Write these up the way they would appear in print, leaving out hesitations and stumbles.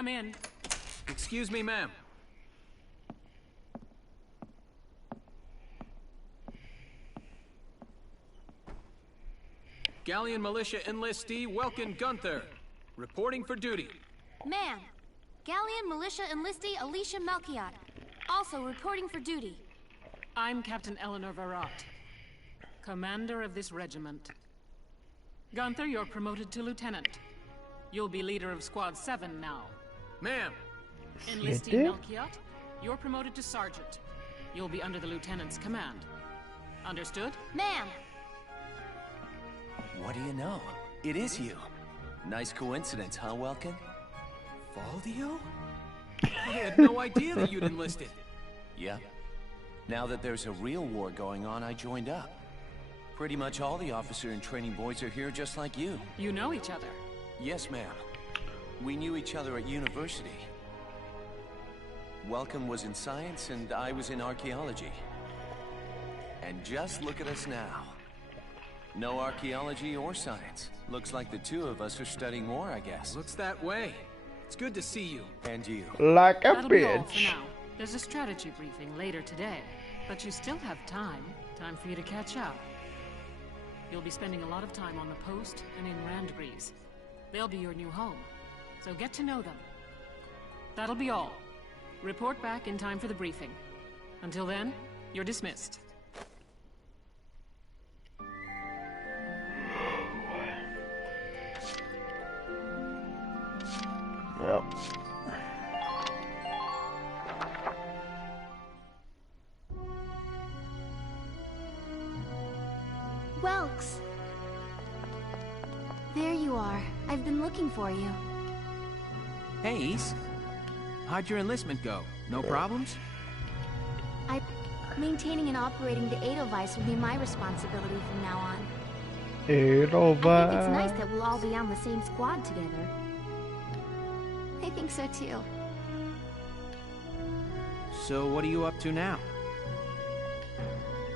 Come in. Excuse me, ma'am. Galleon Militia enlistee Welkin Gunther, reporting for duty. Ma'am, Galleon Militia enlistee Alicia Melchiot, also reporting for duty. I'm Captain Eleanor Varrot, commander of this regiment. Gunther, you're promoted to lieutenant. You'll be leader of Squad 7 now. Ma'am. Enlistee Melchiot, you're promoted to sergeant. You'll be under the lieutenant's command. Understood? Ma'am. What do you know? It is you. Nice coincidence, huh, Welkin? Valdio? I had no idea that you'd enlisted. Yeah. Now that there's a real war going on, I joined up. Pretty much all the officer and training boys are here just like you. You know each other? Yes, ma'am. We knew each other at university. Welcome was in science and I was in archaeology. And just look at us now. No archaeology or science. Looks like the two of us are studying war, I guess. Looks that way. It's good to see you. And you. Like a That'll be all for bitch. now. There's a strategy briefing later today, but you still have time. Time for you to catch up. You'll be spending a lot of time on the post and in Randgreaves. They'll be your new home, so get to know them. That'll be all. Report back in time for the briefing. Until then, you're dismissed. Yep. Welks. There you are. I've been looking for you. Hey, Ace. How'd your enlistment go? No problems? Maintaining and operating the Edelweiss will be my responsibility from now on. I Edelweiss. think it's nice that we'll all be on the same squad together. I think so too. So what are you up to now?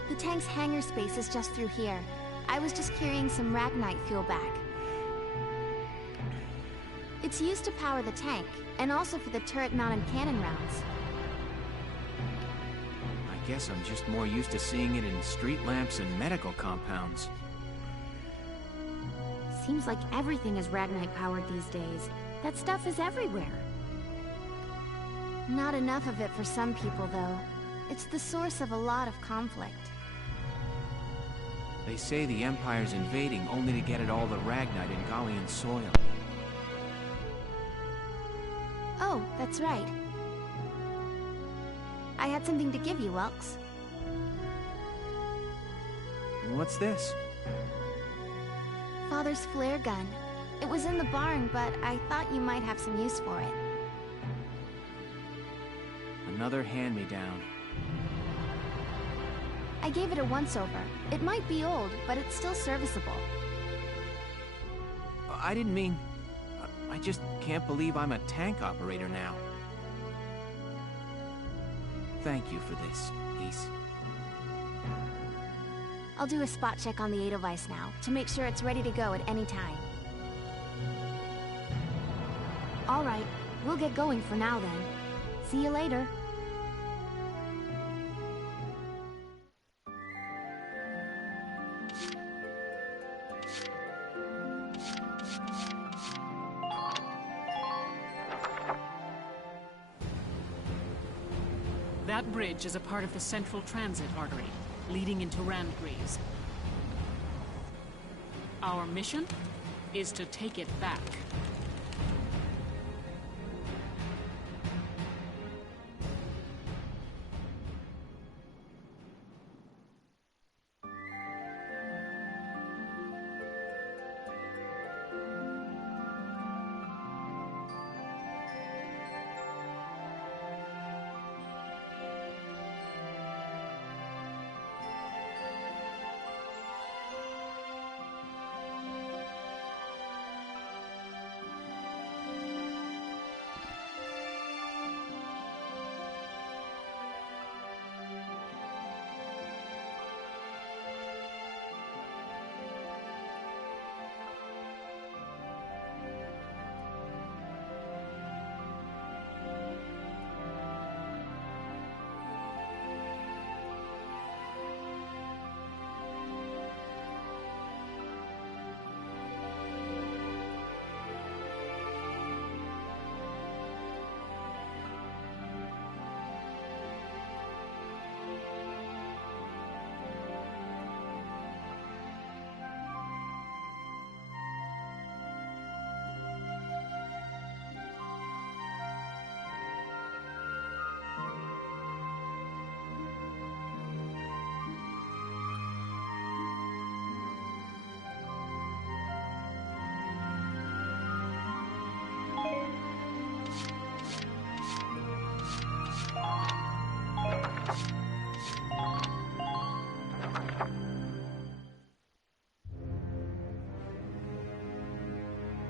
The tank's hangar space is just through here. I was just carrying some Ragnite fuel back. It's used to power the tank, and also for the turret-mounted cannon rounds. I guess I'm just more used to seeing it in street lamps and medical compounds. Seems like everything is Ragnite powered these days. That stuff is everywhere. Not enough of it for some people, though. It's the source of a lot of conflict. They say the Empire's invading only to get at all the Ragnite in Gallian soil. Oh, that's right. I had something to give you, Welks. What's this? Father's flare gun. It was in the barn, but I thought you might have some use for it. Another hand-me-down. I gave it a once-over. It might be old, but it's still serviceable. I didn't mean... I just can't believe I'm a tank operator now. Thank you for this, Ace. I'll do a spot check on the Edelweiss now, to make sure it's ready to go at any time. Alright, we'll get going for now then. See you later. That bridge is a part of the central transit artery, leading into Randgreaves. Our mission is to take it back.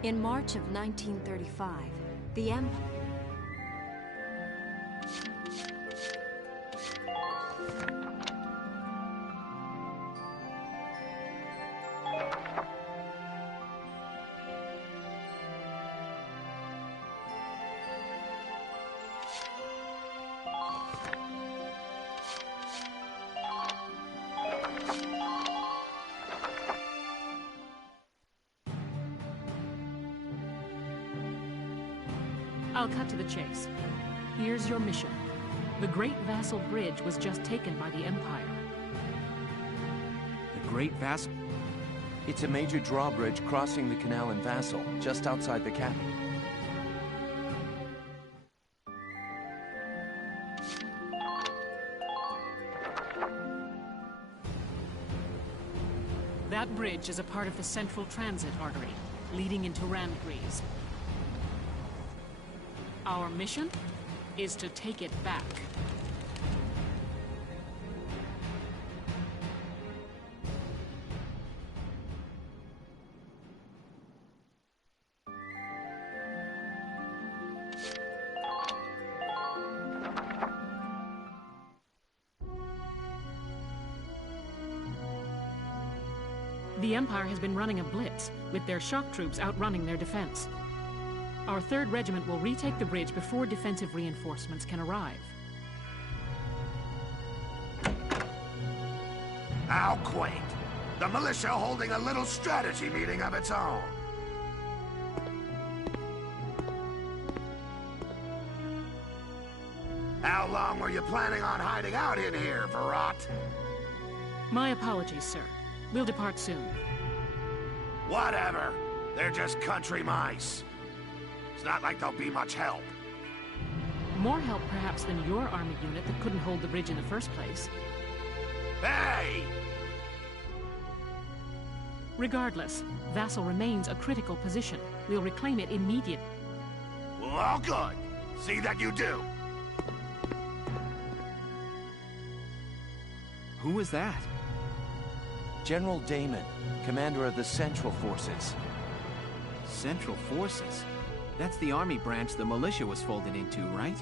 In March of 1935, the Empire... I'll cut to the chase. Here's your mission. The Great Vassal Bridge was just taken by the Empire. The Great Vassal? It's a major drawbridge crossing the canal in Vassal, just outside the capital. That bridge is a part of the Central Transit Artery, leading into Randgrees. Our mission is to take it back. The Empire has been running a blitz, with their shock troops outrunning their defense. Our 3rd Regiment will retake the bridge before defensive reinforcements can arrive. How quaint. The militia holding a little strategy meeting of its own. How long were you planning on hiding out in here, Verrot? My apologies, sir. We'll depart soon. Whatever. They're just country mice. It's not like they'll be much help. More help, perhaps, than your army unit that couldn't hold the bridge in the first place. Hey! Regardless, Vassal remains a critical position. We'll reclaim it immediately. Well, all good. See that you do. Who was that? General Damon, commander of the Central Forces. Central Forces? That's the army branch the militia was folded into, right?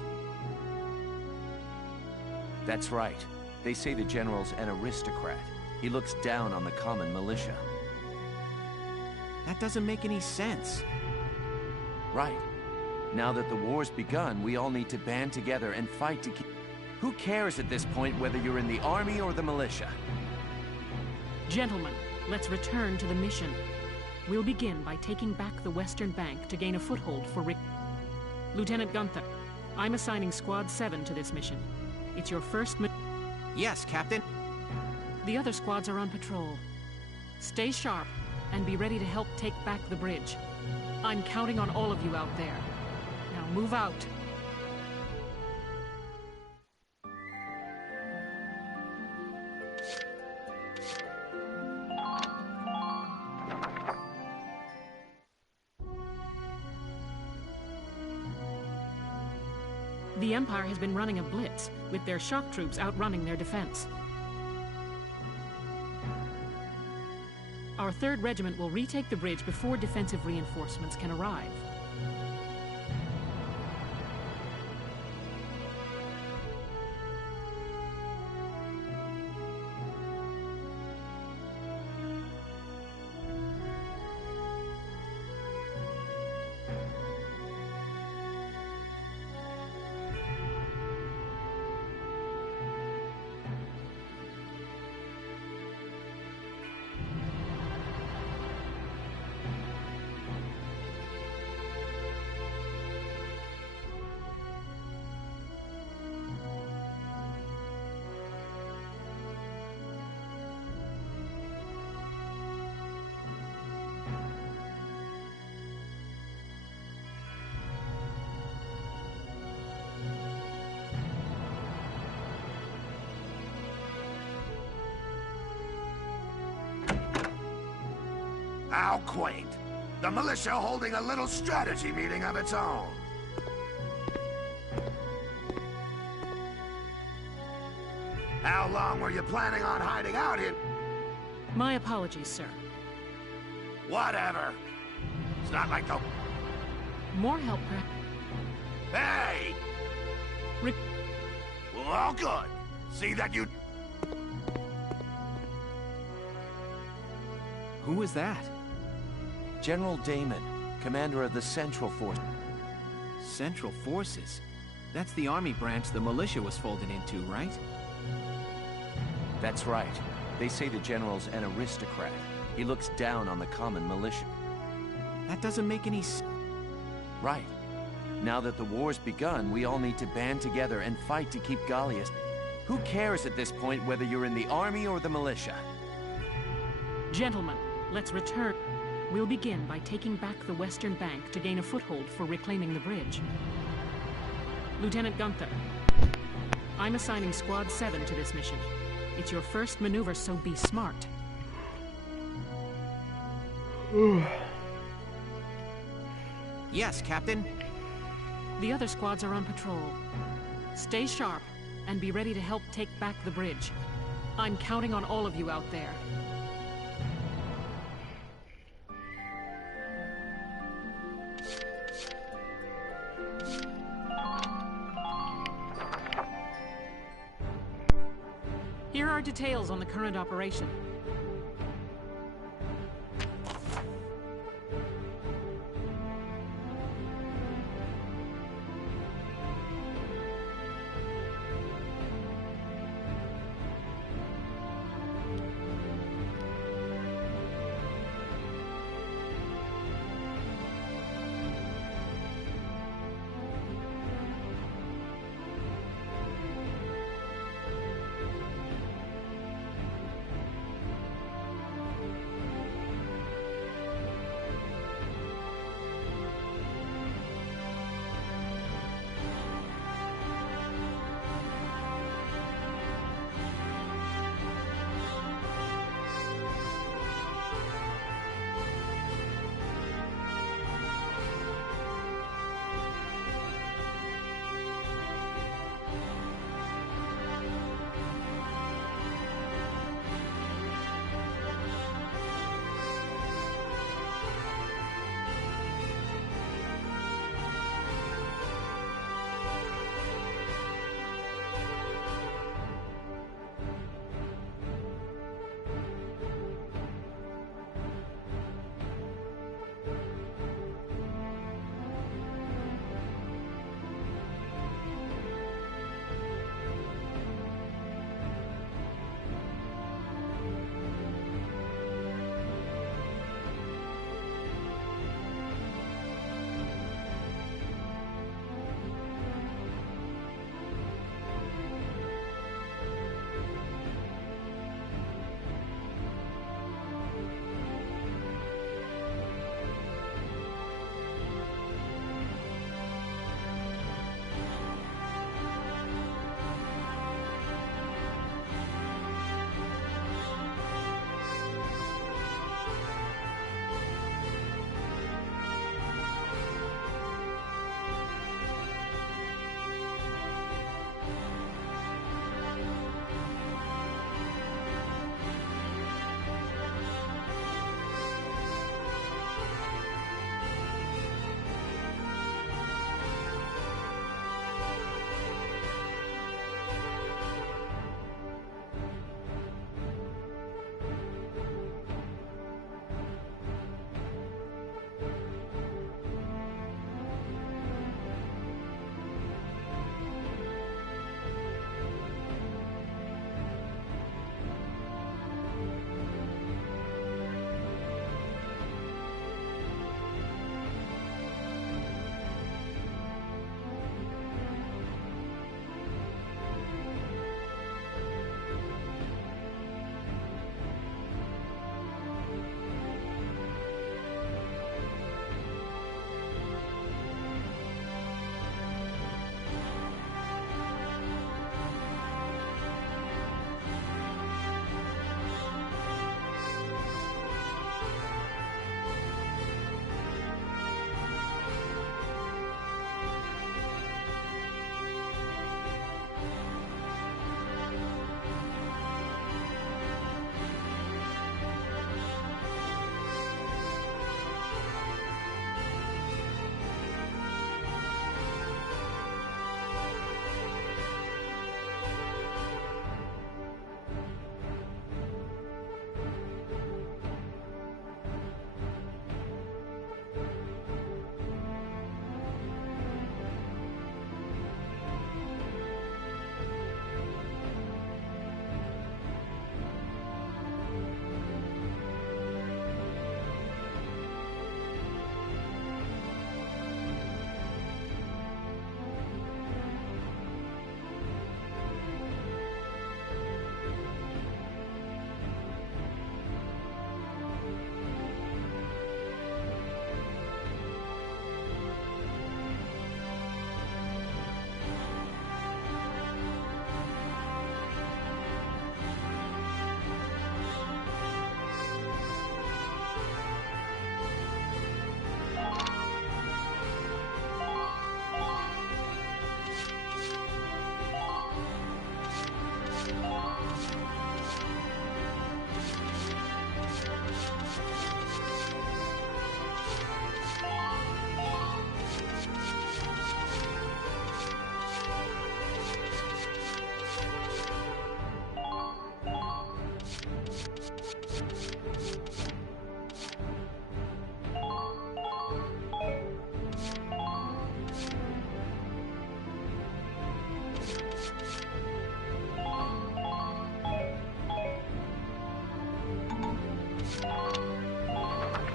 That's right. They say the general's an aristocrat. He looks down on the common militia. That doesn't make any sense. Right. Now that the war's begun, we all need to band together and fight to keep... Who cares at this point whether you're in the army or the militia? Gentlemen, let's return to the mission. We'll begin by taking back the Western Bank to gain a foothold for Lieutenant Gunther, I'm assigning Squad 7 to this mission. It's your first Yes, Captain. The other squads are on patrol. Stay sharp, and be ready to help take back the bridge. I'm counting on all of you out there. Now move out. The Empire has been running a blitz, with their shock troops outrunning their defense. Our 3rd Regiment will retake the bridge before defensive reinforcements can arrive. How quaint. The militia holding a little strategy meeting of its own. How long were you planning on hiding out in? My apologies, sir. Whatever. It's not like they'll... More help, Hey! Rip. Well, all good. See that you... Who was that? General Damon, commander of the Central Force. Central Forces? That's the army branch the militia was folded into, right? That's right. They say the general's an aristocrat. He looks down on the common militia. That doesn't make any sense. Right. Now that the war's begun, we all need to band together and fight to keep Gallius. Who cares at this point whether you're in the army or the militia? Gentlemen, let's return. We'll begin by taking back the western bank to gain a foothold for reclaiming the bridge. Lieutenant Gunther, I'm assigning Squad 7 to this mission. It's your first maneuver, so be smart. Yes, Captain. The other squads are on patrol. Stay sharp, and be ready to help take back the bridge. I'm counting on all of you out there. Here are details on the current operation.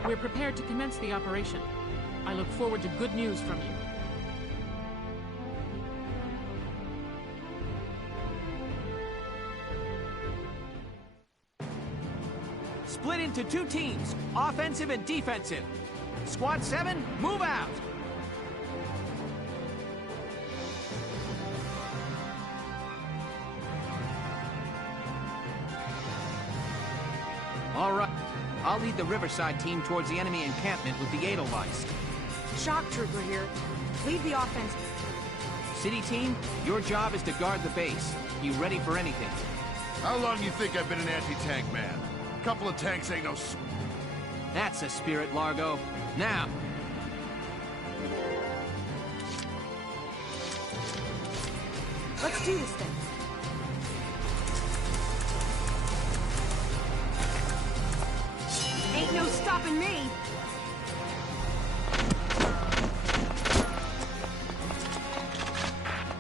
We're prepared to commence the operation. I look forward to good news from you. Split into 2 teams, offensive and defensive. Squad 7, move out! All right. I'll lead the Riverside team towards the enemy encampment with the Edelweiss. Shock trooper here. Lead the offense. City team, your job is to guard the base. You ready for anything? How long you think I've been an anti-tank man? A couple of tanks ain't no That's the spirit, Largo. Now, Let's do this thing. Ain't no stopping me.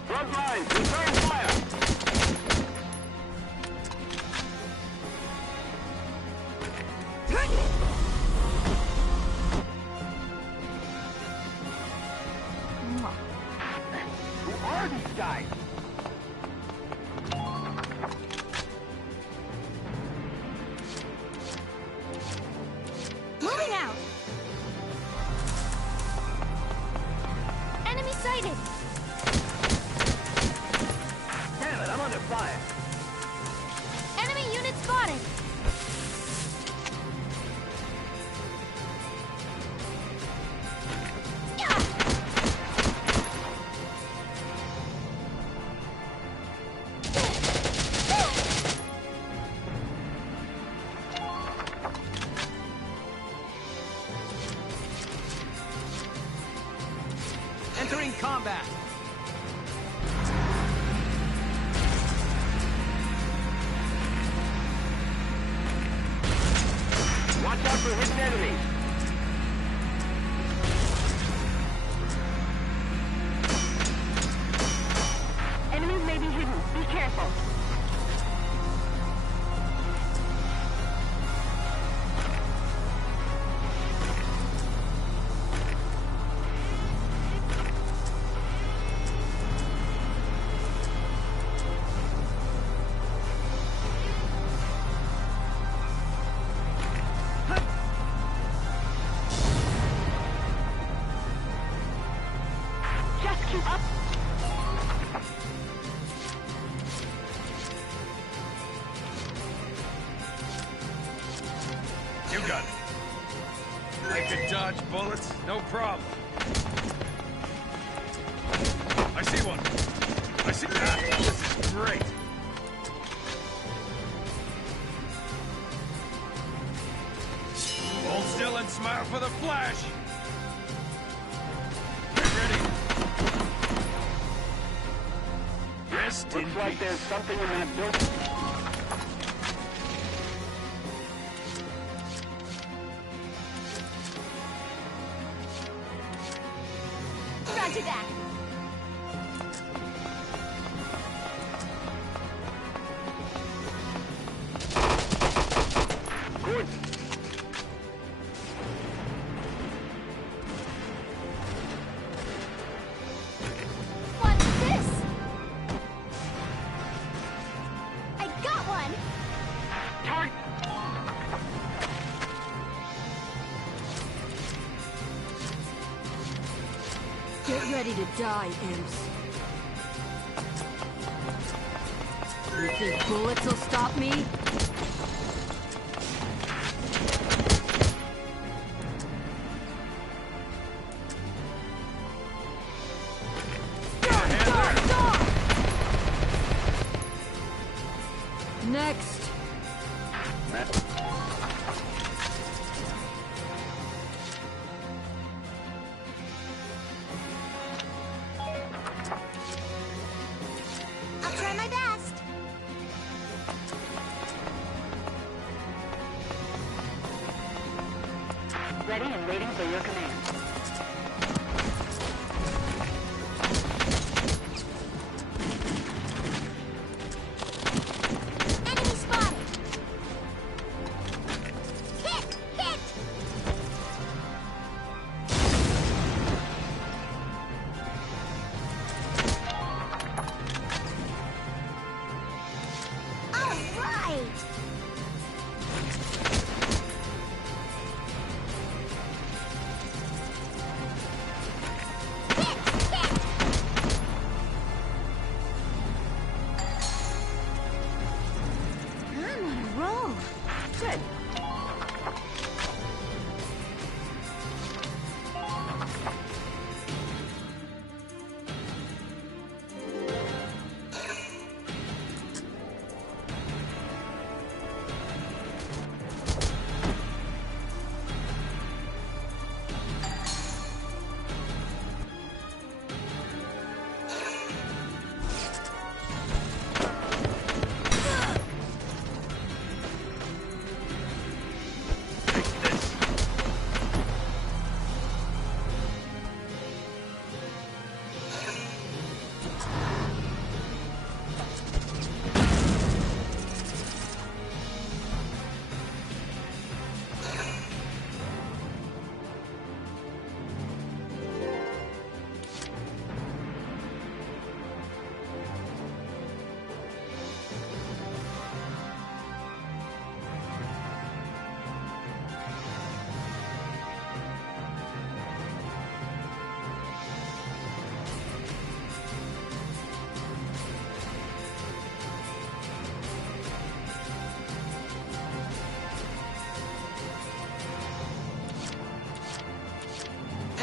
Front line, return fire! Who are these guys? Moving out! Enemy sighted! Damn it, I'm under fire! Enemy unit spotted! entering combat. Watch out for hidden enemies! Enemies may be hidden. Be careful. Just keep up. You got it. I can dodge bullets, no problem. I see one. I see... Ah, this is great. Hold still and smile for the flash. Get ready. Rest in Looks like peace. there's something in that building. Roger that! Good. What's this? I got one! Target. Get ready to die, imps. You think bullets will stop me? Next. I'll try my best. Ready and waiting for your command. Enemy spotted! Hit! Hit!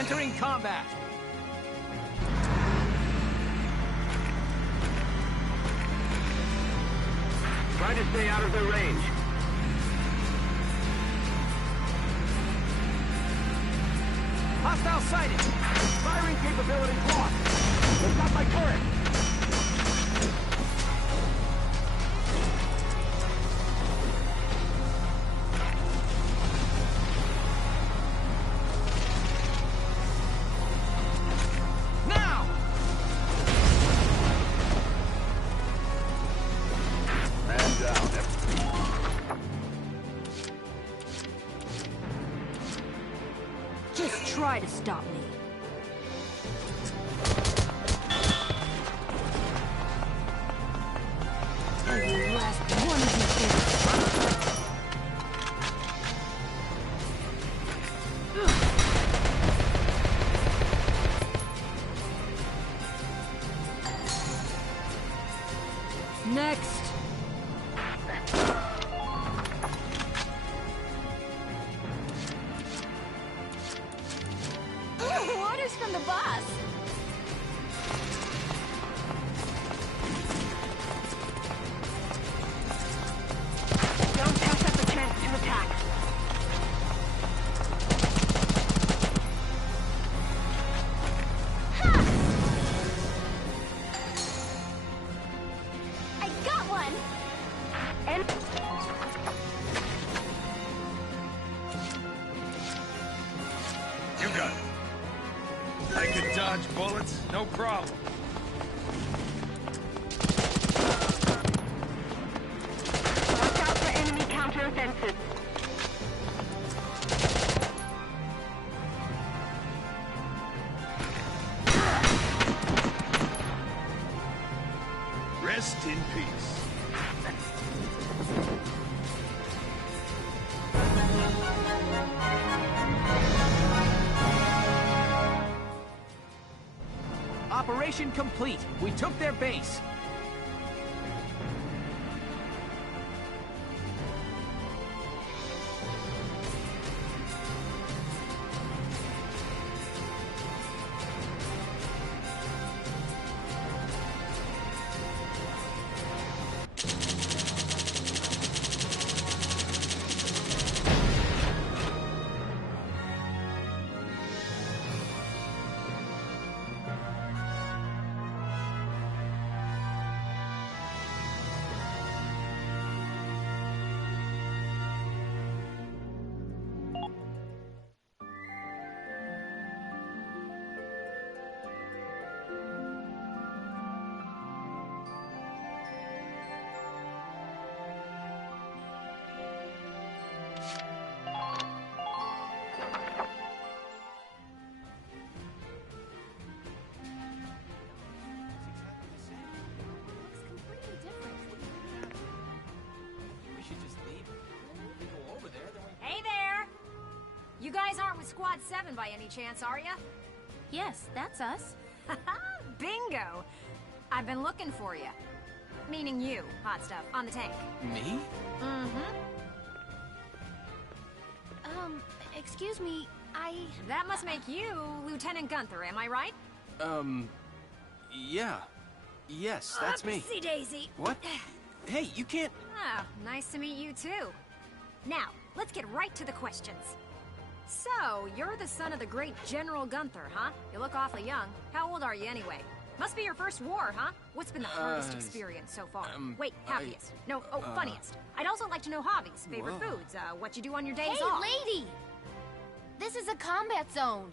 Entering combat. Try to stay out of their range. Hostile sighted. Firing capability lost. They've got my turret. Now! Man down. Just try to stop me. Every last one of you kids. Next. Orders from the boss. Don't pass up a chance to attack. I got one. And You got it. I can dodge bullets, no problem. watch out for enemy counteroffensive. Rest in peace. Operation complete. We took their base. Looks completely different. We should just leave. If we go over there, then we... Hey there! You guys aren't with Squad 7 by any chance, are ya? Yes, that's us. Bingo! I've been looking for you. Meaning you, hot stuff, on the tank. Me? Mm-hmm. Excuse me, That must make you Lieutenant Gunther, am I right? Yeah. Yes, that's me. Oopsie daisy. What? Hey, you can't... Oh, nice to meet you too. Now, let's get right to the questions. So, you're the son of the great General Gunther, huh? You look awfully young. How old are you anyway? Must be your first war, huh? What's been the hardest experience so far? Wait, happiest. Funniest. I'd also like to know hobbies, favorite Whoa. foods, what you do on your days Hey, off. lady! This is a combat zone.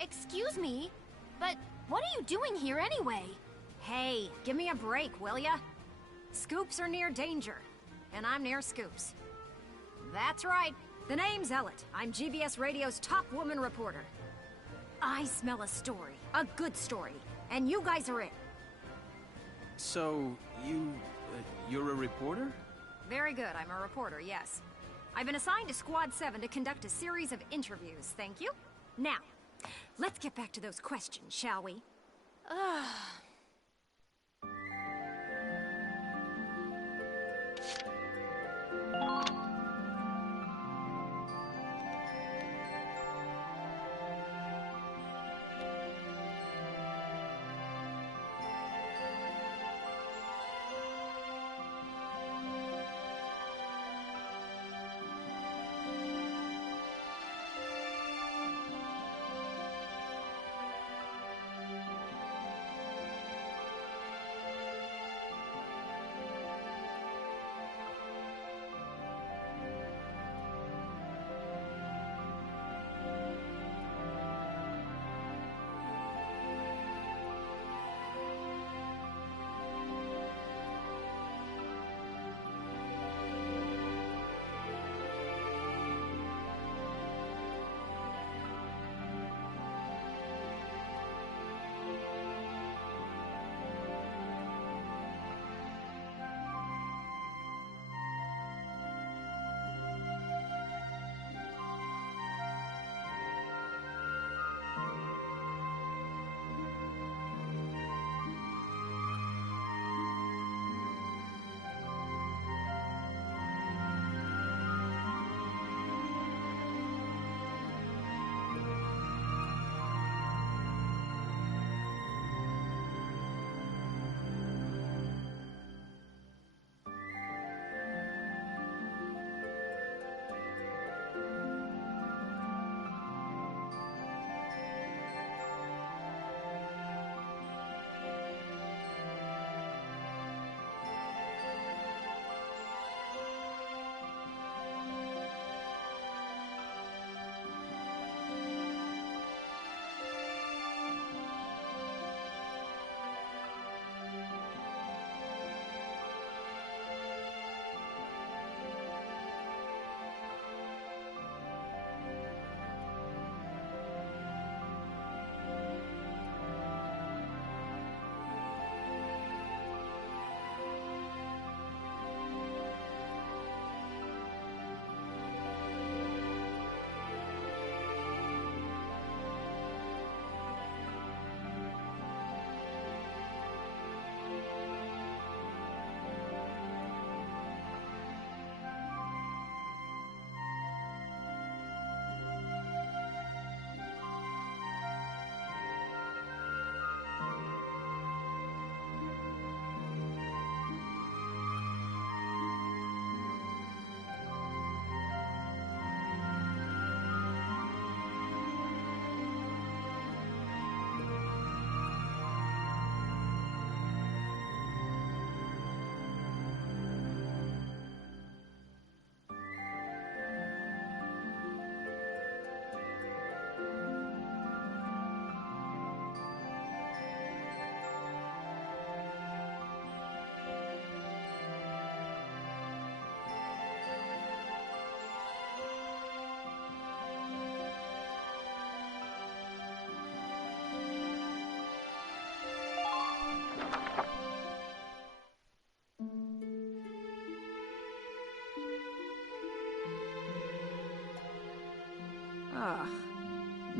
Excuse me, but what are you doing here anyway? Hey, give me a break, will ya? Scoops are near danger, and I'm near scoops. That's right. The name's Ellet. I'm GBS Radio's top woman reporter. I smell a story, a good story, and you guys are it. So, you're a reporter? Very good, I'm a reporter, yes. I've been assigned to Squad 7 to conduct a series of interviews, thank you. Now, let's get back to those questions, shall we?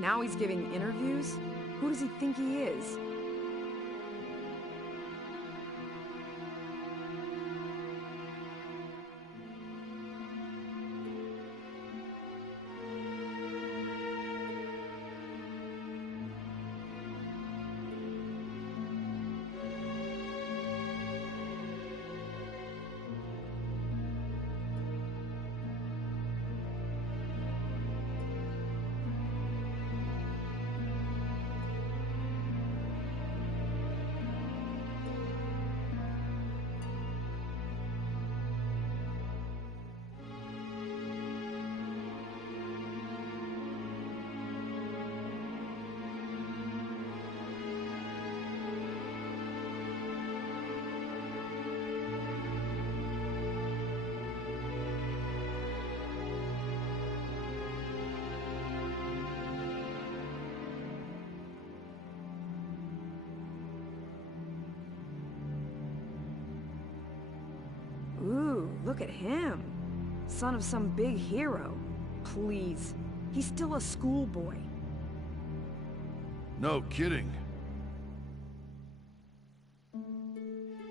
Now he's giving interviews? Who does he think he is? Ooh, look at him. Son of some big hero. Please. He's still a schoolboy. No kidding.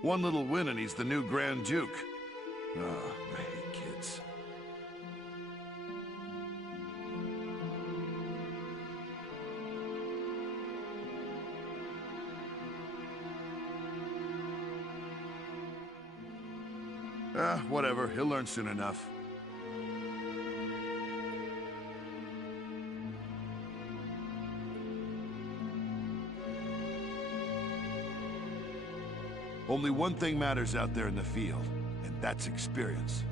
One little win and he's the new Grand Duke. Ah, I hate kids. Whatever. He'll learn soon enough. Only one thing matters out there in the field, and that's experience.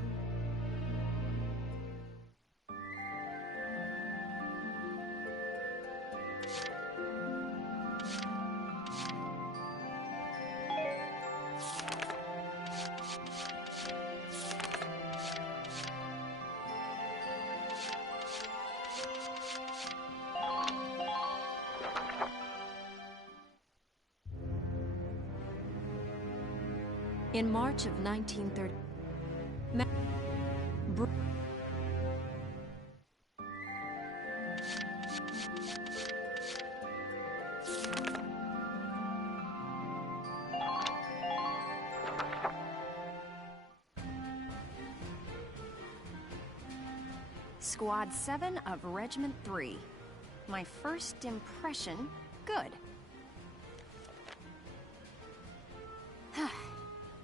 In March of 1930... Squad 7 of Regiment 3. My first impression, good.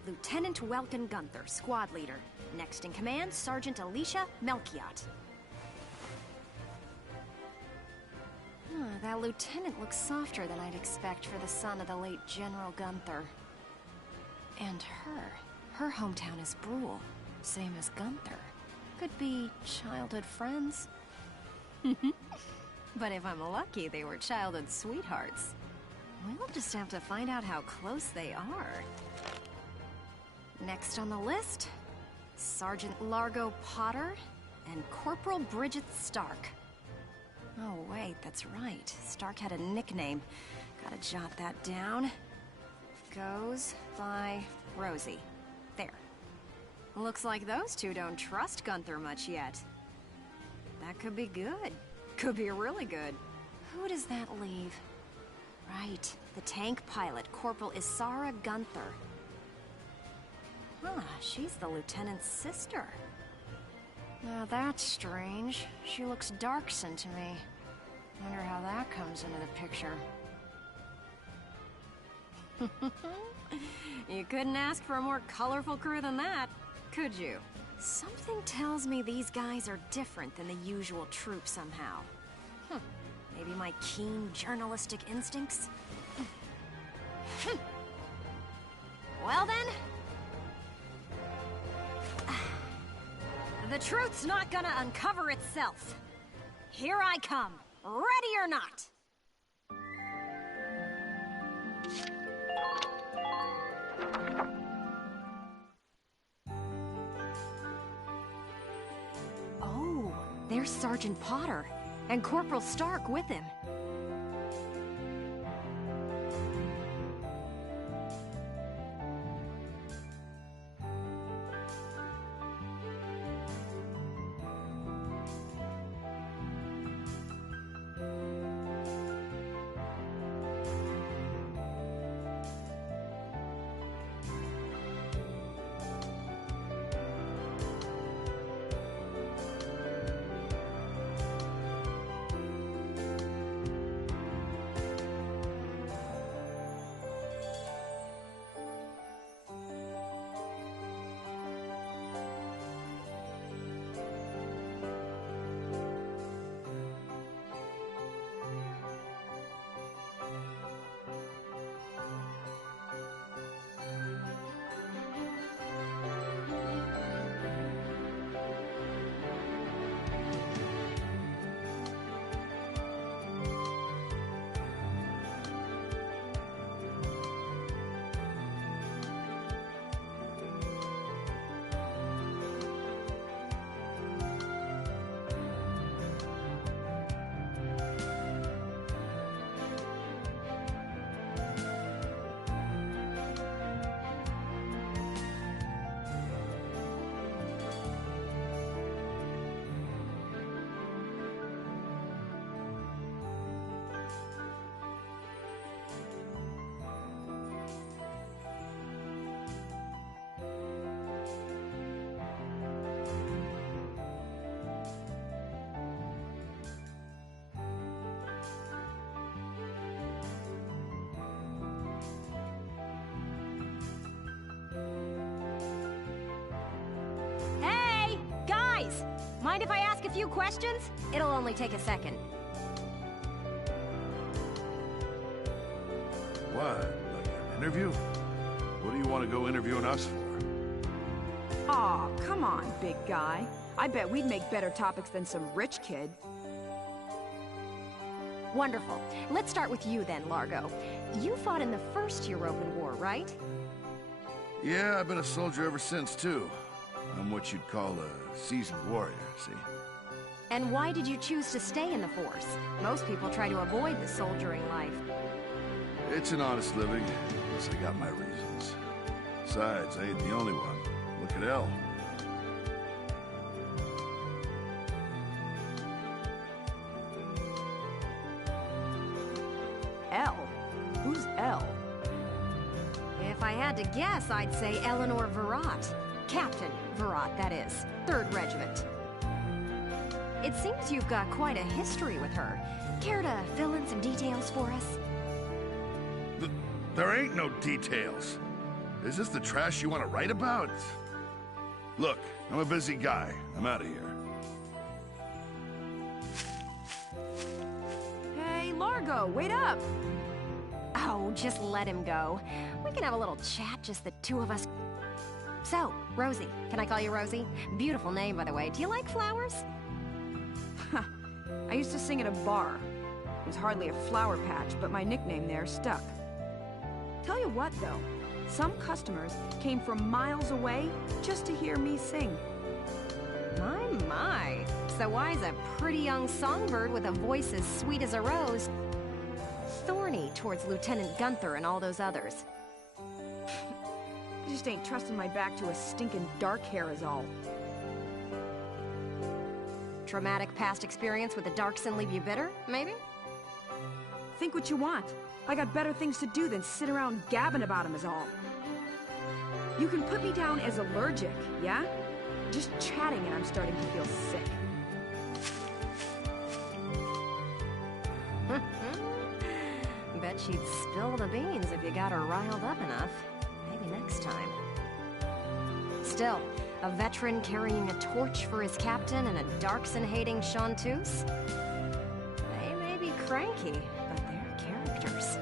Lieutenant Welkin Gunther, squad leader. Next in command, Sergeant Alicia Melchiot. That lieutenant looks softer than I'd expect for the son of the late General Gunther. And her hometown is Brule, same as Gunther. Could be childhood friends. But if I'm lucky, they were childhood sweethearts. We'll just have to find out how close they are. Next on the list, Sergeant Largo Potter and Corporal Bridget Stark. Oh wait, that's right. Stark had a nickname. Gotta jot that down. Goes by Rosie. There. Looks like those two don't trust Gunther much yet. That could be good. Could be really good. Who does that leave? Right, the tank pilot, Corporal Isara Gunther. She's the lieutenant's sister. Now that's strange. She looks dark-skinned to me. Wonder how that comes into the picture. You couldn't ask for a more colorful crew than that, could you? Something tells me these guys are different than the usual troop somehow. Maybe my keen journalistic instincts? Well then... the truth's not gonna uncover itself. Here I come, ready or not. Oh, there's Sergeant Potter, and Corporal Stark with him. Mind if I ask a few questions? It'll only take a second. What? Like an interview? What do you want to go interviewing us for? Aw, come on, big guy. I bet we'd make better topics than some rich kid. Wonderful. Let's start with you then, Largo. You fought in the first European War, right? Yeah, I've been a soldier ever since, too. I'm what you'd call a seasoned warrior, see? And why did you choose to stay in the force? Most people try to avoid the soldiering life. It's an honest living, plus I got my reasons. Besides, I ain't the only one. Look at Elle. Elle? Who's Elle? If I had to guess, I'd say Eleanor Virat. Captain Virat, that is. 3rd Regiment. It seems you've got quite a history with her. Care to fill in some details for us? There ain't no details. Is this the trash you want to write about? Look, I'm a busy guy. I'm out of here. Hey, Largo, wait up! Oh, just let him go. We can have a little chat, just the two of us. So, Rosie. Can I call you Rosie? Beautiful name, by the way. Do you like flowers? I used to sing at a bar. It was hardly a flower patch, but my nickname there stuck. Tell you what, though. Some customers came from miles away just to hear me sing. My. So why's a pretty young songbird with a voice as sweet as a rose thorny towards Lieutenant Gunther and all those others? I just ain't trusting my back to a stinking dark hair is all. Traumatic past experience with the Darkson leave you bitter, maybe? Think what you want. I got better things to do than sit around gabbing about him is all. You can put me down as allergic, yeah? Just chatting and I'm starting to feel sick. Bet she'd spill the beans if you got her riled up enough. Maybe next time. Still, a veteran carrying a torch for his captain and a Darkson-hating chanteuse? They may be cranky, but they're characters.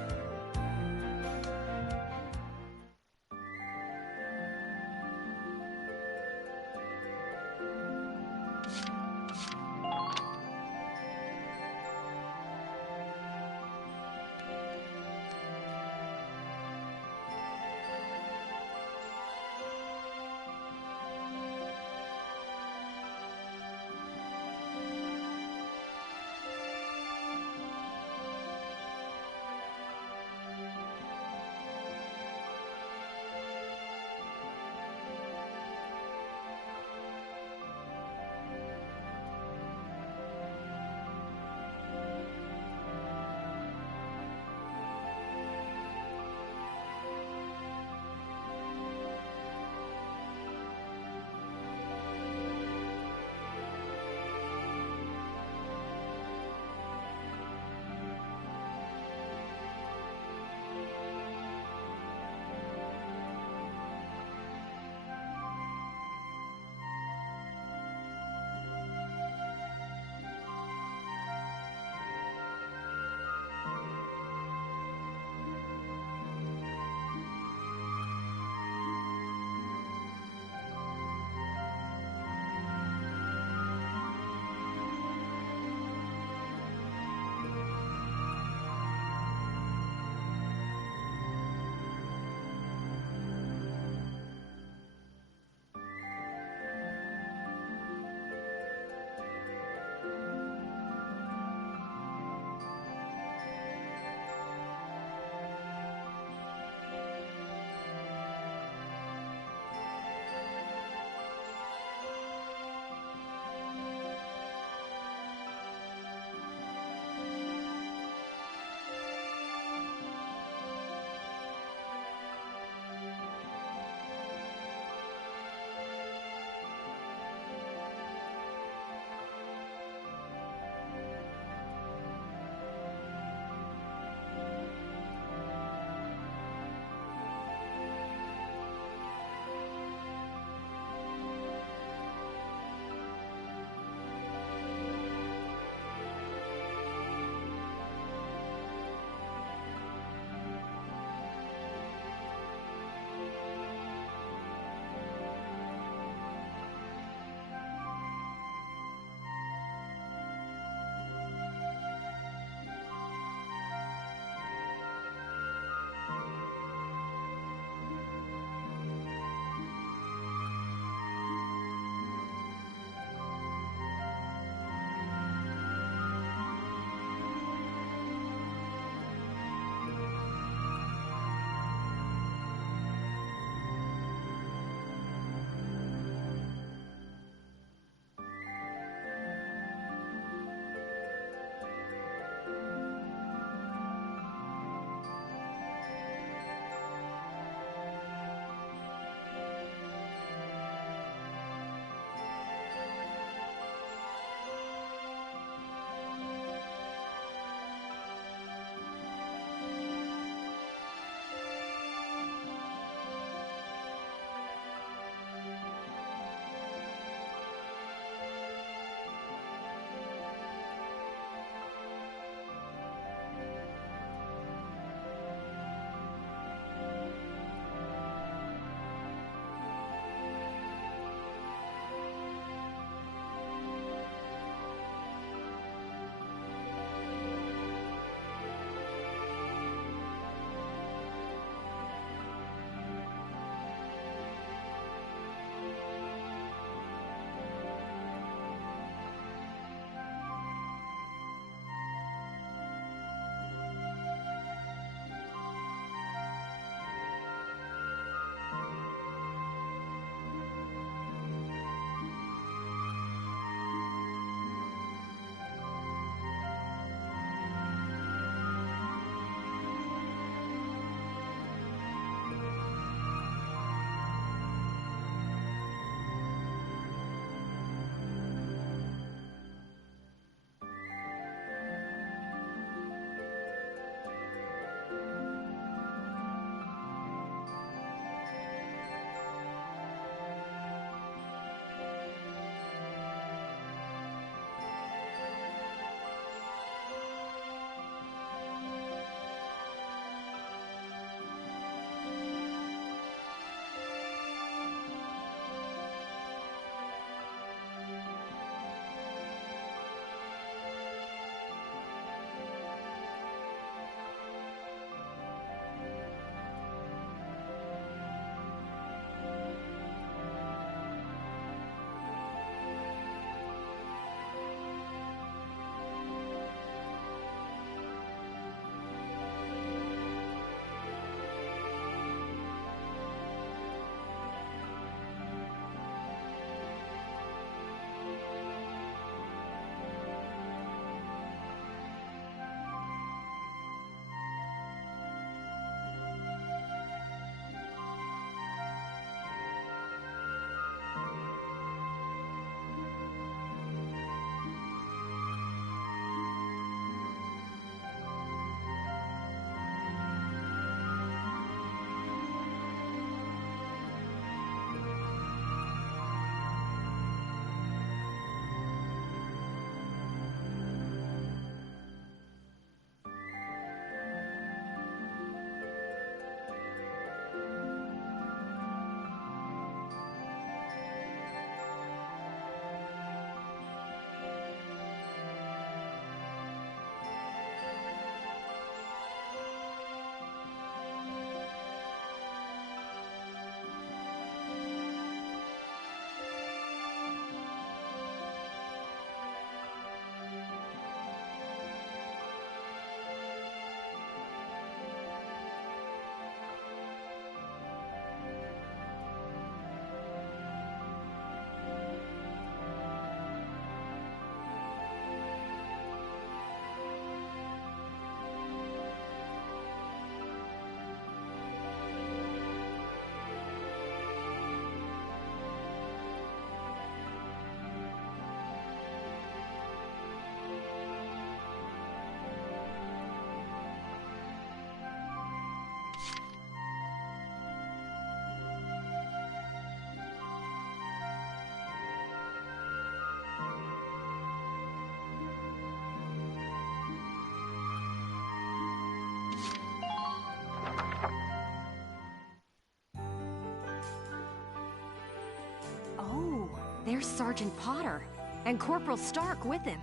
There's Sergeant Potter, and Corporal Stark with him.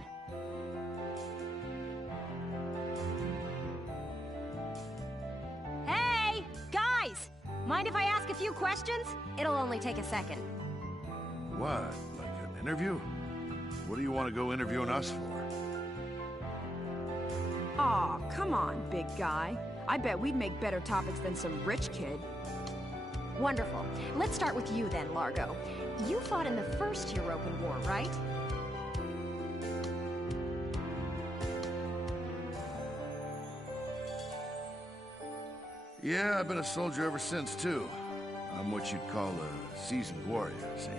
Hey! Guys! Mind if I ask a few questions? It'll only take a second. What? Like an interview? What do you want to go interviewing us for? Aw, come on, big guy. I bet we'd make better topics than some rich kid. Wonderful. Let's start with you then, Largo. You fought in the First European War, right? Yeah, I've been a soldier ever since, too. I'm what you'd call a seasoned warrior, see?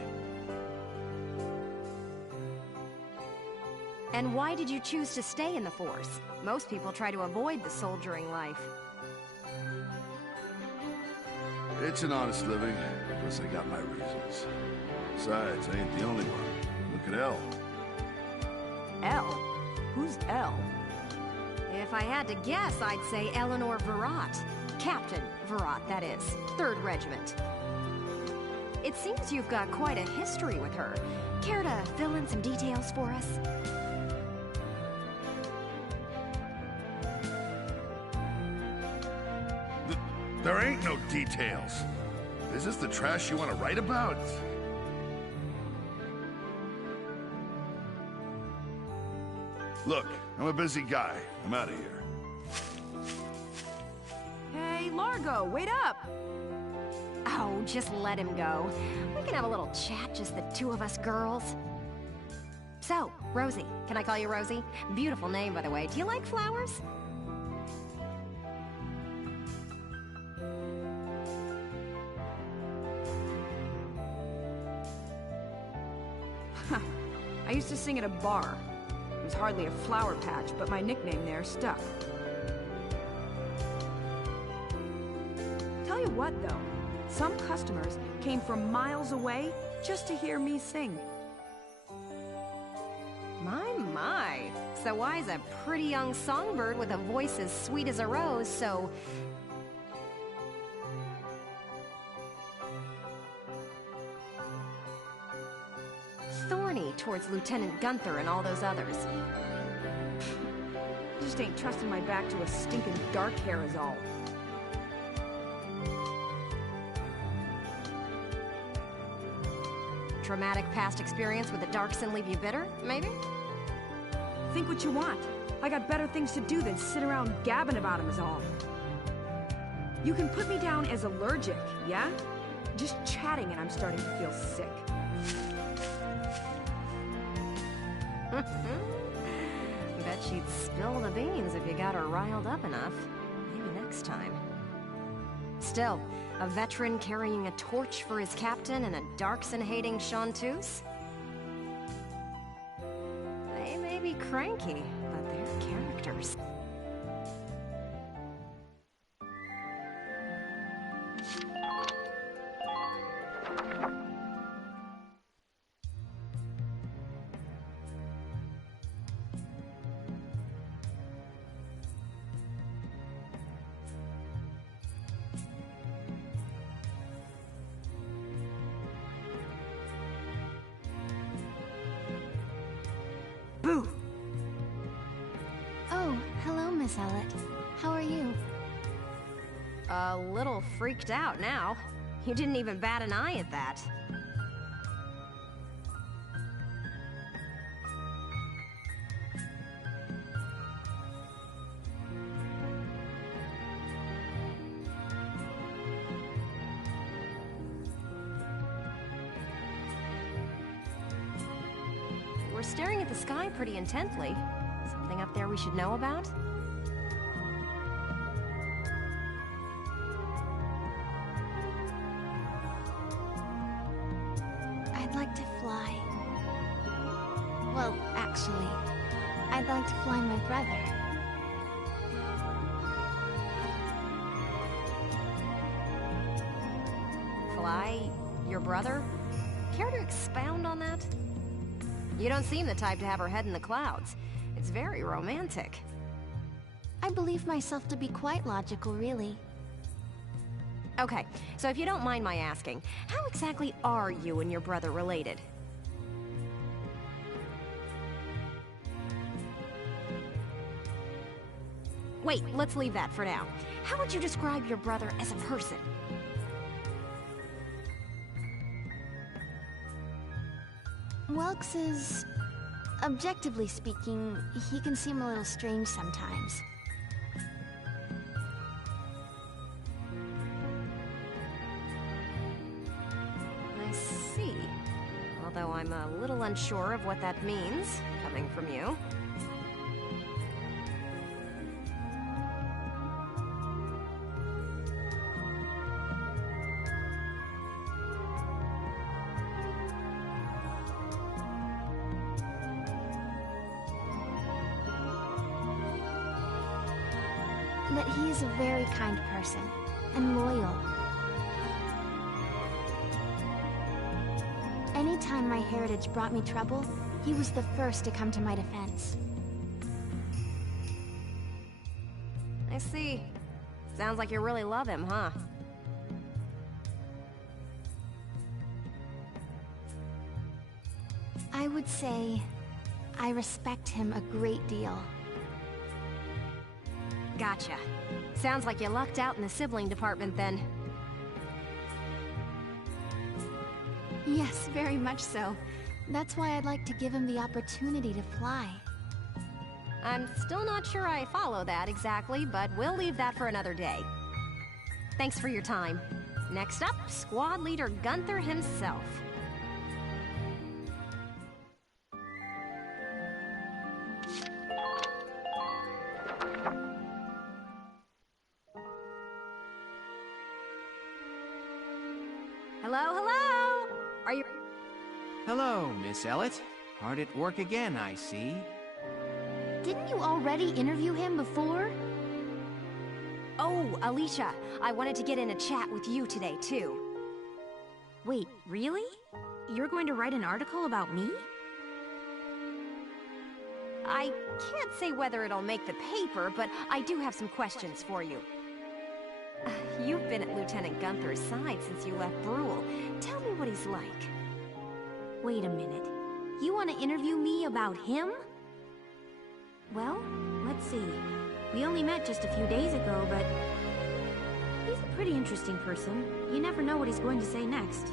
And why did you choose to stay in the Force? Most people try to avoid the soldiering life. It's an honest living, plus I got my reasons. Besides, I ain't the only one. Look at Elle. Elle? Who's Elle? If I had to guess, I'd say Eleanor Virat. Captain Virat, that is. 3rd Regiment. It seems you've got quite a history with her. Care to fill in some details for us? There ain't no details. Is this the trash you want to write about? Look, I'm a busy guy. I'm out of here. Hey, Largo, wait up! Oh, just let him go. We can have a little chat, just the two of us girls. So, Rosie. Can I call you Rosie? Beautiful name, by the way. Do you like flowers? I used to sing at a bar. It was hardly a flower patch, but my nickname there stuck. Tell you what, though. Some customers came from miles away just to hear me sing. My. So why's a pretty young songbird with a voice as sweet as a rose so... thorny towards Lieutenant Gunther and all those others? Just ain't trusting my back to a stinking dark hair is all. Traumatic past experience with the Darkson leave you bitter, maybe? Think what you want. I got better things to do than sit around gabbing about him is all. You can put me down as allergic, yeah? Just chatting and I'm starting to feel sick. Bet she'd spill the beans if you got her riled up enough. Maybe next time. Still, a veteran carrying a torch for his captain and a Darkson-hating chanteuse? They may be cranky, but they're characters. Boo! Oh, hello, Miss Ellett. How are you? A little freaked out now. You didn't even bat an eye at that. We're staring at the sky pretty intently. Something up there we should know about? I'd like to fly. Well, actually, I'd like to fly my brother. Fly your brother? Care to expound on that? You don't seem the type to have her head in the clouds. It's very romantic. I believe myself to be quite logical, really. Okay, so if you don't mind my asking, how exactly are you and your brother related? Wait, let's leave that for now. How would you describe your brother as a person? Welks is... objectively speaking, he can seem a little strange sometimes. I see. Although I'm a little unsure of what that means, coming from you. But he is a very kind person, and loyal. Anytime my heritage brought me trouble, he was the first to come to my defense. I see. Sounds like you really love him, huh? I would say I respect him a great deal. Gotcha. Sounds like you lucked out in the sibling department then. Yes, very much so. That's why I'd like to give him the opportunity to fly. I'm still not sure I follow that exactly, but we'll leave that for another day. Thanks for your time. Next up, Squad Leader Gunther himself. Hello, hello! Are you... Hello, Miss Ellett. Hard at work again, I see. Didn't you already interview him before? Oh, Alicia, I wanted to get in a chat with you today, too. Wait, really? You're going to write an article about me? I can't say whether it'll make the paper, but I do have some questions for you. You've been at Lieutenant Gunther's side since you left Brule. Tell me what he's like. Wait a minute. You want to interview me about him? Well, let's see. We only met just a few days ago, but... he's a pretty interesting person. You never know what he's going to say next.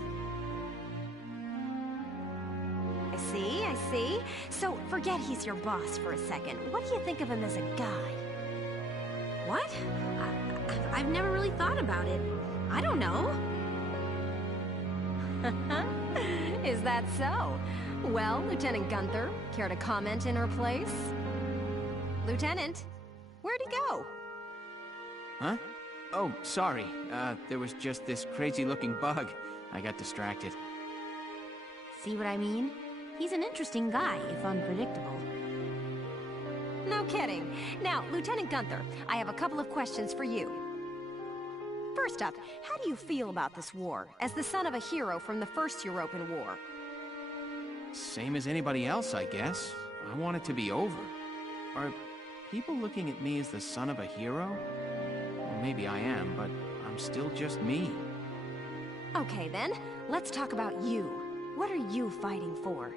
I see, I see. So, forget he's your boss for a second. What do you think of him as a guy? What? I've never really thought about it. I don't know. Is that so? Well, Lieutenant Gunther, care to comment in her place? Lieutenant, where'd he go? Huh? Oh, sorry. There was just this crazy-looking bug. I got distracted. See what I mean? He's an interesting guy, if unpredictable. No kidding. Now, Lieutenant Gunther, I have a couple of questions for you. First up, how do you feel about this war, as the son of a hero from the First European War? Same as anybody else, I guess. I want it to be over. Are people looking at me as the son of a hero? Well, maybe I am, but I'm still just me. Okay then, let's talk about you. What are you fighting for?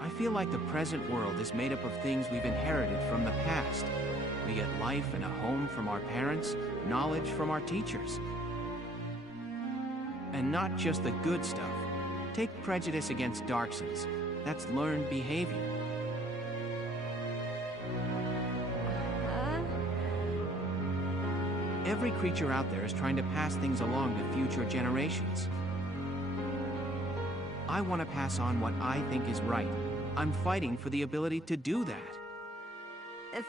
I feel like the present world is made up of things we've inherited from the past. We get life and a home from our parents, knowledge from our teachers. And not just the good stuff. Take prejudice against Darksons. That's learned behavior. Every creature out there is trying to pass things along to future generations. I want to pass on what I think is right. I'm fighting for the ability to do that.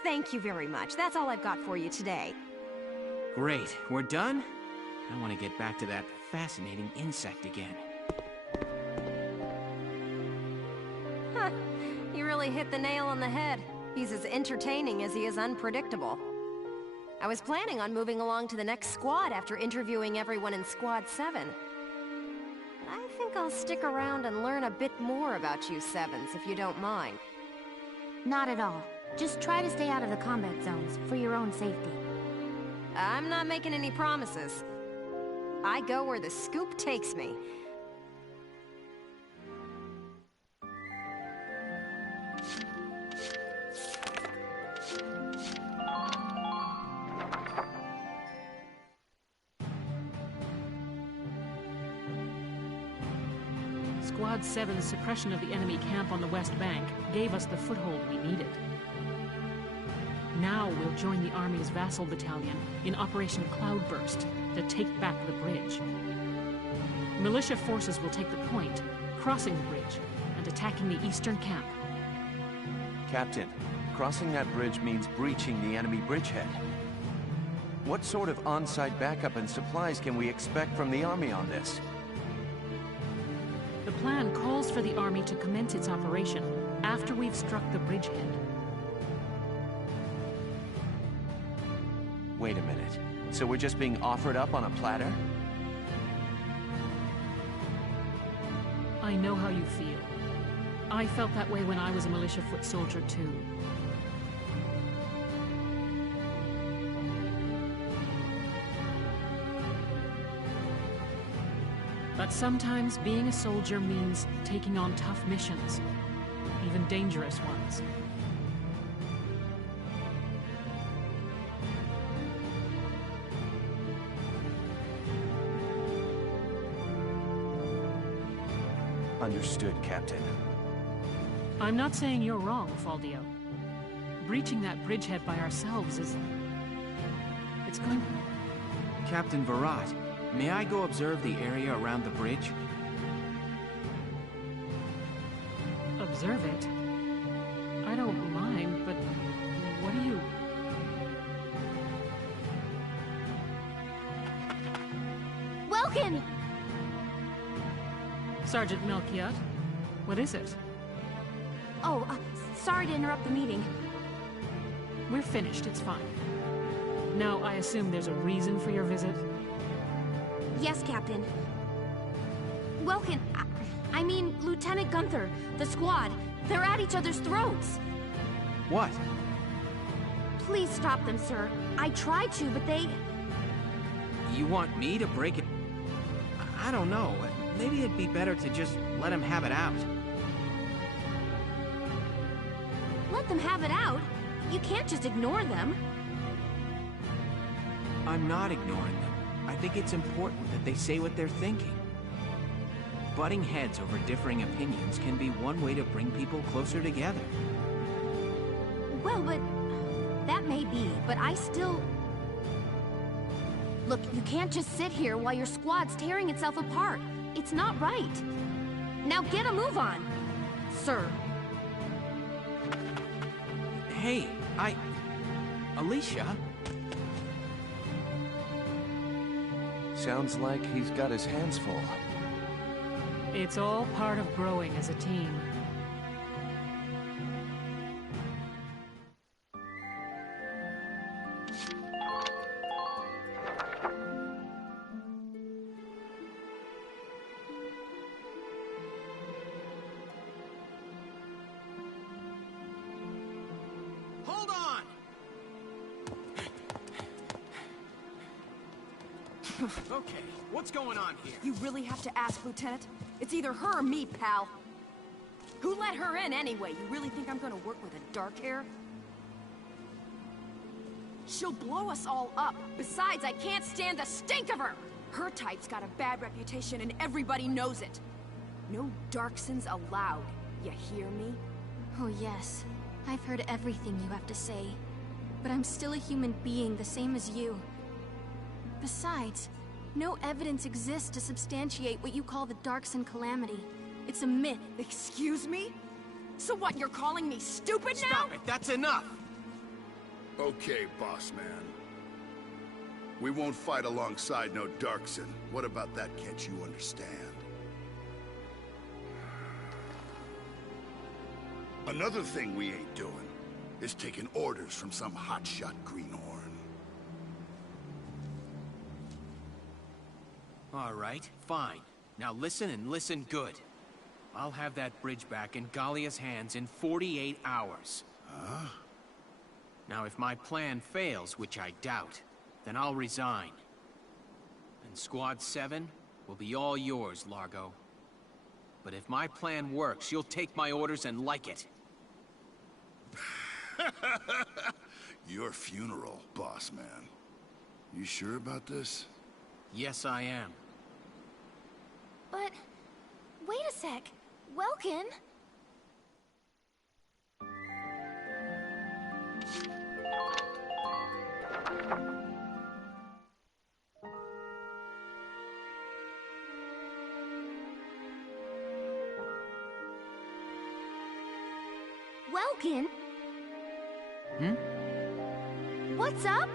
Thank you very much. That's all I've got for you today. Great. We're done? I want to get back to that fascinating insect again. Huh. You really hit the nail on the head. He's as entertaining as he is unpredictable. I was planning on moving along to the next squad after interviewing everyone in Squad 7. I think I'll stick around and learn a bit more about you Sevens, if you don't mind. Not at all. Just try to stay out of the combat zones, for your own safety. I'm not making any promises. I go where the scoop takes me. Squad 7's suppression of the enemy camp on the West Bank gave us the foothold we needed. Now we'll join the Army's vassal battalion in Operation Cloudburst to take back the bridge. Militia forces will take the point, crossing the bridge, and attacking the eastern camp. Captain, crossing that bridge means breaching the enemy bridgehead. What sort of on-site backup and supplies can we expect from the Army on this? The plan calls for the Army to commence its operation after we've struck the bridgehead. Wait a minute. So we're just being offered up on a platter? I know how you feel. I felt that way when I was a militia foot soldier too. But sometimes being a soldier means taking on tough missions, even dangerous ones. Understood, Captain. I'm not saying you're wrong, Faldio. Breaching that bridgehead by ourselves is... it's going... Captain Virat, may I go observe the area around the bridge? Observe it? I don't mind, but what do you... Welcome! Sergeant Melchiot, what is it? Oh, sorry to interrupt the meeting. We're finished, it's fine. Now, I assume there's a reason for your visit? Yes, Captain. Welcome. I mean, Lieutenant Gunther, the squad. They're at each other's throats. What? Please stop them, sir. I tried to, but they... You want me to break it? I don't know. Maybe it'd be better to just let him have it out. Let them have it out? You can't just ignore them. I'm not ignoring them. I think it's important that they say what they're thinking. Butting heads over differing opinions can be one way to bring people closer together. Well, but... that may be, but I still... Look, you can't just sit here while your squad's tearing itself apart. It's not right. Now get a move on, sir. Hey, Alicia? Sounds like he's got his hands full. It's all part of growing as a team. Hold on! Okay, what's going on here? You really have to ask, Lieutenant? It's either her or me, pal. Who let her in anyway? You really think I'm gonna work with a dark hair? She'll blow us all up. Besides, I can't stand the stink of her! Her type's got a bad reputation and everybody knows it. No Darksons allowed. You hear me? Oh yes, I've heard everything you have to say. But I'm still a human being, the same as you. Besides, no evidence exists to substantiate what you call the Darkson calamity. It's a myth. Excuse me? So what, you're calling me stupid now? Stop it, that's enough! Okay, boss man. We won't fight alongside no Darkson. What about that can't you understand? Another thing we ain't doing is taking orders from some hotshot greenhorn. All right, fine. Now listen and listen good. I'll have that bridge back in Gallia's hands in 48 hours. Huh? Now if my plan fails, which I doubt, then I'll resign. And Squad 7 will be all yours, Largo. But if my plan works, you'll take my orders and like it. Your funeral, boss man. You sure about this? Yes, I am. But... Wait a sec. Welkin? Welkin? What's up?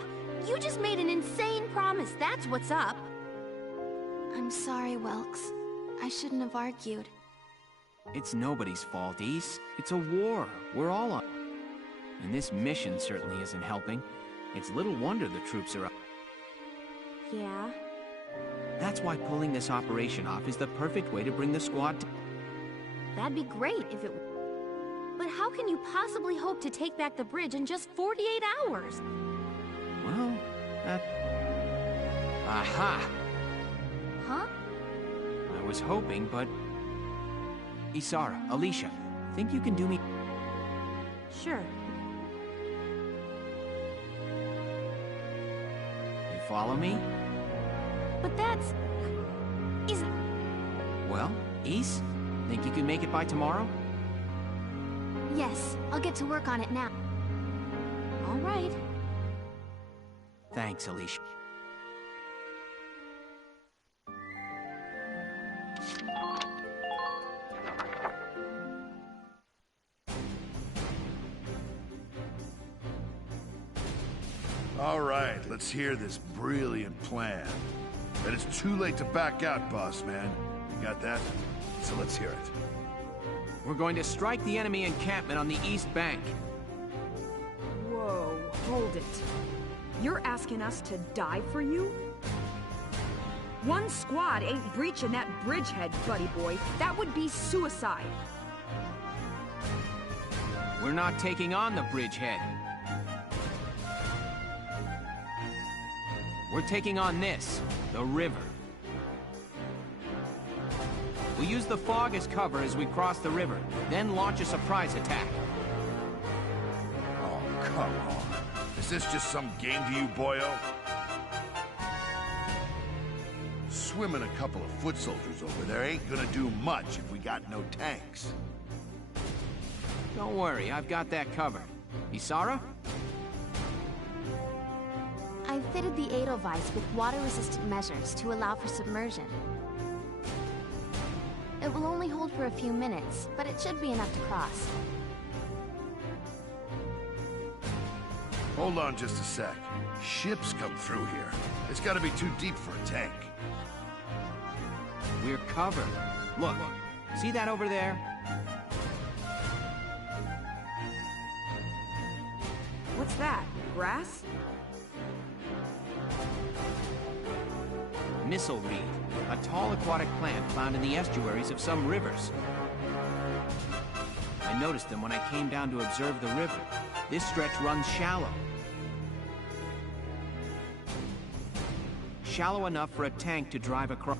You just made an insane promise, that's what's up. I'm sorry, Welks. I shouldn't have argued. It's nobody's fault, Ys. It's a war. We're all on. And this mission certainly isn't helping. It's little wonder the troops are up. Yeah? That's why pulling this operation off is the perfect way to bring the squad to... That'd be great if it... But how can you possibly hope to take back the bridge in just 48 hours? Well, that... Aha! Huh? I was hoping, but... Isara, Alicia, think you can do me... Sure. You follow me? But that's... is... Well, Ys, think you can make it by tomorrow? Yes, I'll get to work on it now. All right. Thanks, Alicia. All right, let's hear this brilliant plan. But it's too late to back out, boss man. You got that? So let's hear it. We're going to strike the enemy encampment on the east bank. Whoa, hold it. You're asking us to die for you? One squad ain't breaching that bridgehead, buddy boy. That would be suicide. We're not taking on the bridgehead. We're taking on this, the river. We'll use the fog as cover as we cross the river, then launch a surprise attack. Oh, come on. Is this just some game to you, boyo? Swimming a couple of foot soldiers over there ain't gonna do much if we got no tanks. Don't worry, I've got that covered. Isara? I've fitted the Edelweiss with water-resistant measures to allow for submersion. It will only hold for a few minutes, but it should be enough to cross. Hold on just a sec. Ships come through here. It's gotta be too deep for a tank. We're covered. Look, see that over there? What's that? Grass? Missile reed, a tall aquatic plant found in the estuaries of some rivers. I noticed them when I came down to observe the river. This stretch runs shallow. Shallow enough for a tank to drive across.